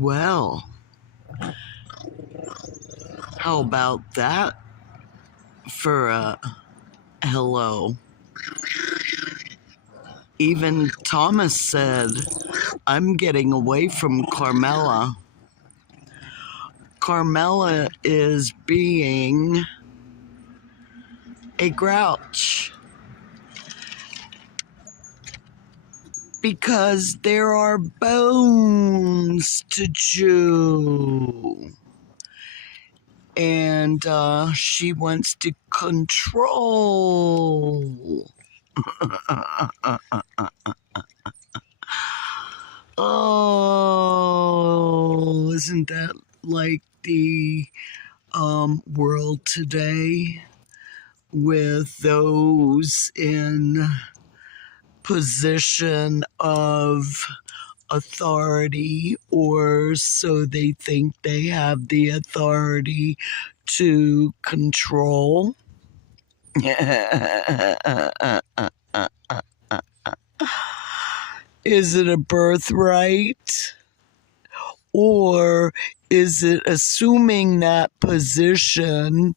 Well, how about that for a hello? Even Thomas said, I'm getting away from Carmela. Carmela is being a grouch because there are bones to chew. And she wants to control. Oh, isn't that like the world today with those in position of authority, or so they think they have the authority to control? Is it a birthright? Or is it assuming that position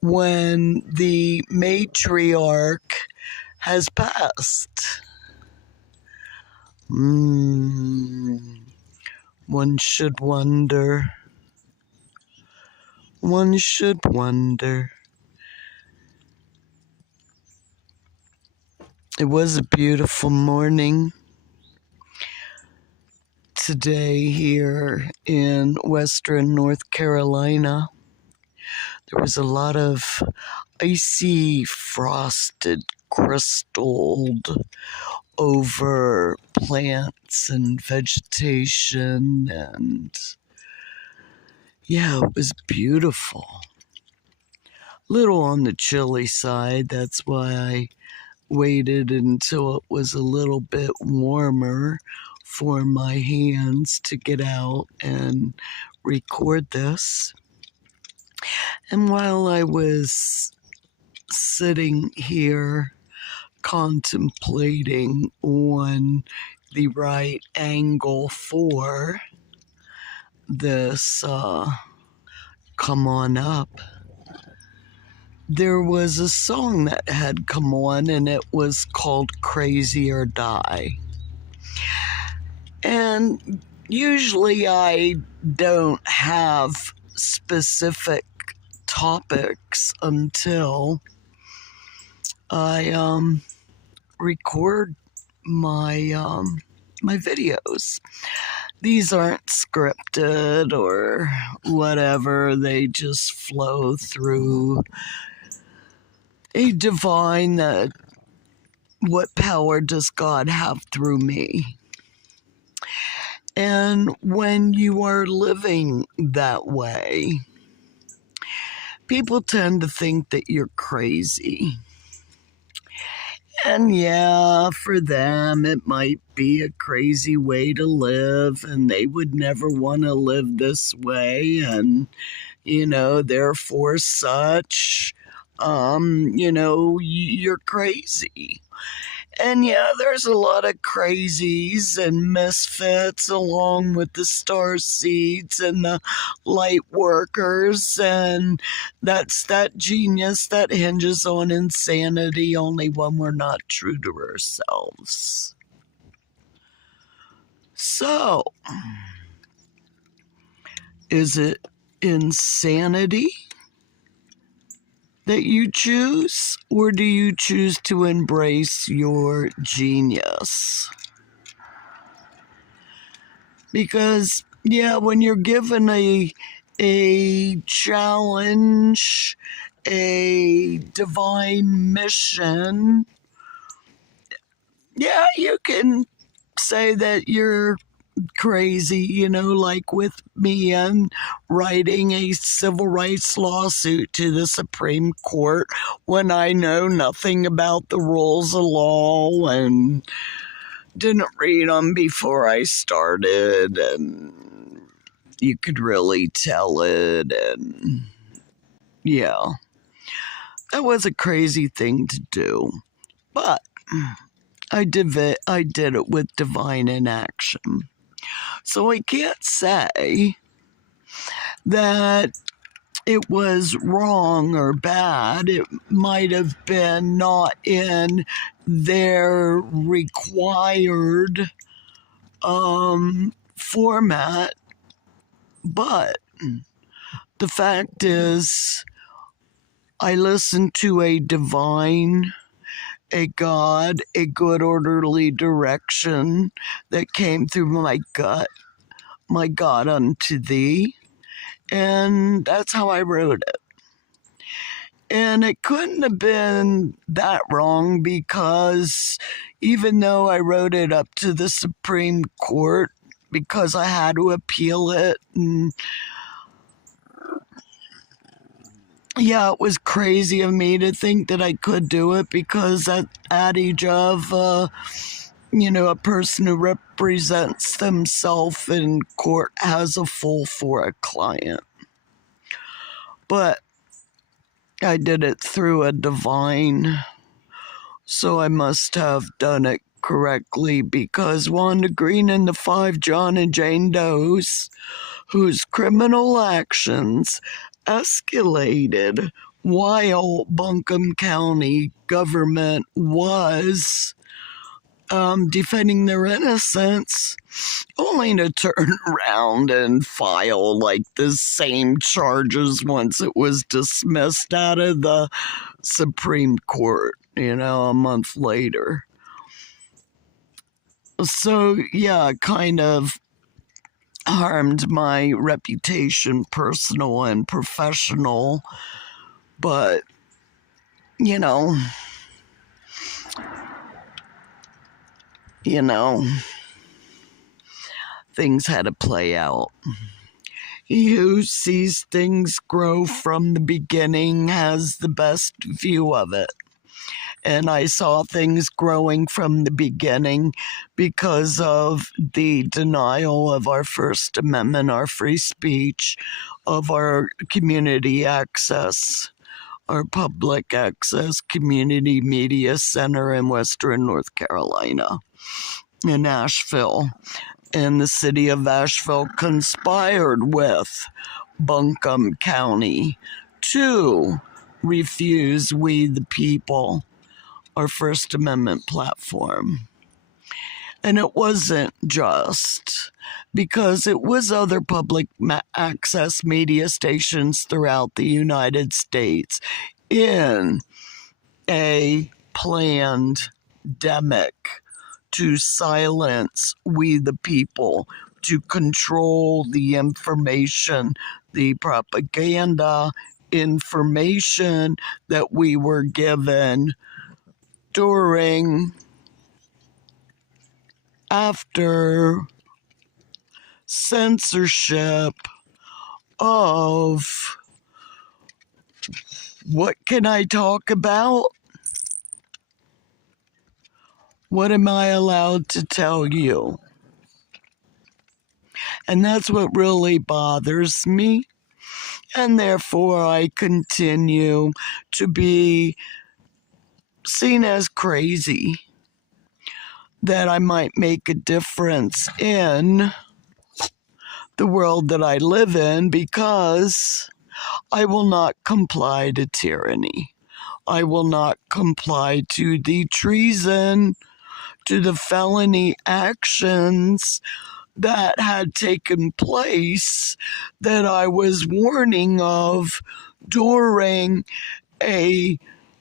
when the matriarch has passed? One should wonder. One should wonder. It was a beautiful morning today here in western North Carolina. There was a lot of icy, frosted, crystalled over plants and vegetation, and yeah, it was beautiful. Little on the chilly side, that's why I waited until it was a little bit warmer for my hands to get out and record this. And while I was sitting here contemplating on the right angle for this come on up, there was a song that had come on, and it was called Crazy or Die. And usually I don't have specific topics until I record my my videos. These aren't scripted or whatever. They just flow through a divine that, what power does God have through me? And when you are living that way, people tend to think that you're crazy. And yeah, for them, it might be a crazy way to live, and they would never want to live this way. And, therefore such, you're crazy. And yeah, there's a lot of crazies and misfits along with the star seeds and the light workers, and that's that genius that hinges on insanity only when we're not true to ourselves. So, is it insanity that you choose, or do you choose to embrace your genius? Because, yeah, when you're given a challenge, a divine mission, yeah, you can say that you're crazy, like with me and writing a civil rights lawsuit to the Supreme Court when I know nothing about the rules of law and didn't read them before I started, and you could really tell it. And yeah, that was a crazy thing to do, but I did it with divine inaction. So I can't say that it was wrong or bad. It might have been not in their required format, but the fact is, I listened to a divine, a God, a good orderly direction that came through my gut, my God unto thee. And that's how I wrote it. And it couldn't have been that wrong because even though I wrote it up to the Supreme Court, because I had to appeal it, and yeah, it was crazy of me to think that I could do it because that adage of, a person who represents themselves in court has a fool for a client. But I did it through a divine, so I must have done it correctly because Wanda Green and the 5 John and Jane Does, whose criminal actions escalated while Buncombe County government was defending their innocence, only to turn around and file like the same charges once it was dismissed out of the Supreme Court, a month later. So, yeah, kind of harmed my reputation, personal and professional, but, things had to play out. He who sees things grow from the beginning has the best view of it. And I saw things growing from the beginning because of the denial of our First Amendment, our free speech, of our community access, our public access community media center in Western North Carolina, in Asheville. And the city of Asheville conspired with Buncombe County to refuse we the people our First Amendment platform. And it wasn't just because it was other public access media stations throughout the United States in a planned demic to silence we the people, to control the information, the propaganda information that we were given during, after censorship of, what can I talk about? What am I allowed to tell you? And that's what really bothers me. And therefore, I continue to be seen as crazy, that I might make a difference in the world that I live in because I will not comply to tyranny. I will not comply to the treason, to the felony actions that had taken place that I was warning of during a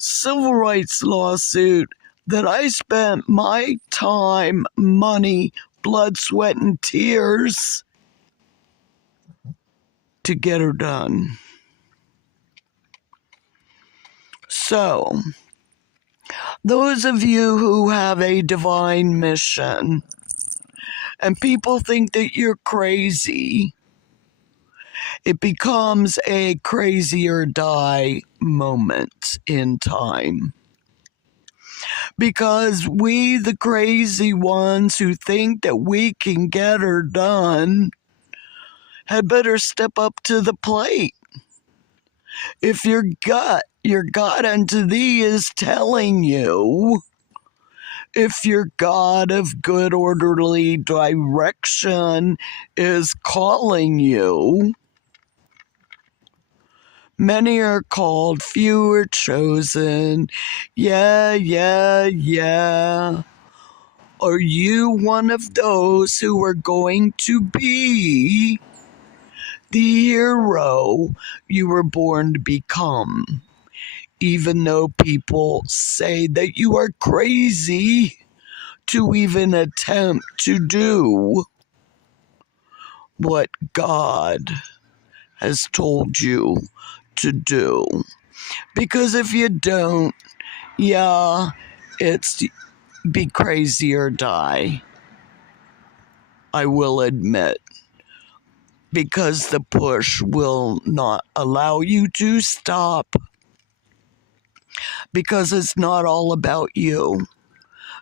civil rights lawsuit that I spent my time, money, blood, sweat, and tears to get her done. So, those of you who have a divine mission and people think that you're crazy, it becomes a crazy or die moment in time. Because we, the crazy ones who think that we can get her done, had better step up to the plate. If your God unto thee is telling you if your God of good orderly direction is calling you. Many are called, few are chosen. Yeah, yeah, yeah. Are you one of those who are going to be the hero you were born to become? Even though people say that you are crazy to even attempt to do what God has told you to do. Because if you don't, yeah, it's be crazy or die. I will admit. Because the push will not allow you to stop. Because it's not all about you.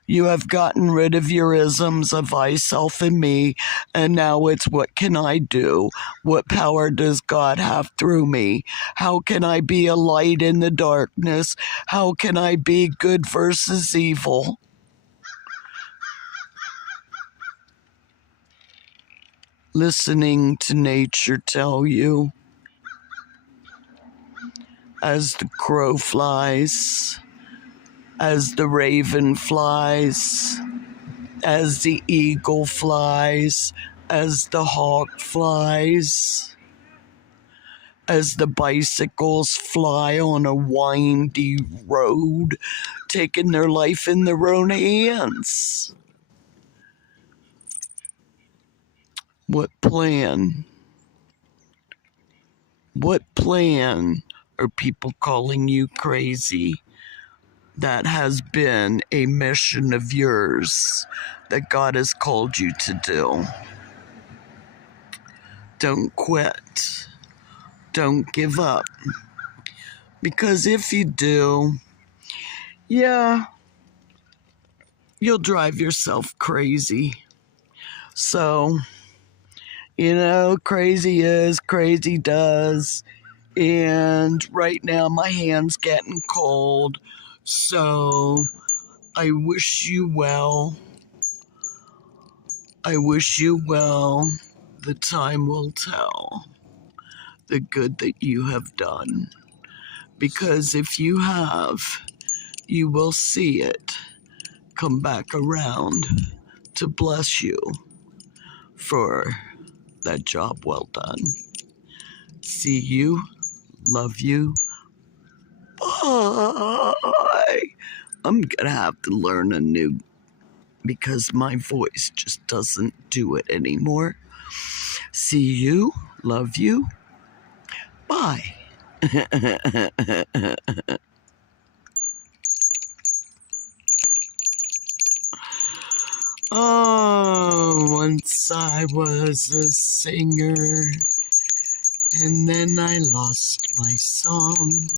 You have gotten rid of your isms of I, self, and me, and now it's what can I do? What power does God have through me? How can I be a light in the darkness? How can I be good versus evil? Listening to nature tell you, as the crow flies, as the raven flies, as the eagle flies, as the hawk flies, as the bicycles fly on a windy road, taking their life in their own hands. What plan? What plan are people calling you crazy? That has been a mission of yours that God has called you to do. Don't quit. Don't give up. Because if you do, yeah, you'll drive yourself crazy. So, crazy is, crazy does. And right now my hand's getting cold. So, I wish you well. I wish you well. The time will tell the good that you have done. Because if you have, you will see it come back around to bless you for that job well done. See you. Love you. Bye. I'm gonna have to learn a new because my voice just doesn't do it anymore. See you. Love you. Bye. Oh, once I was a singer, and then I lost my song.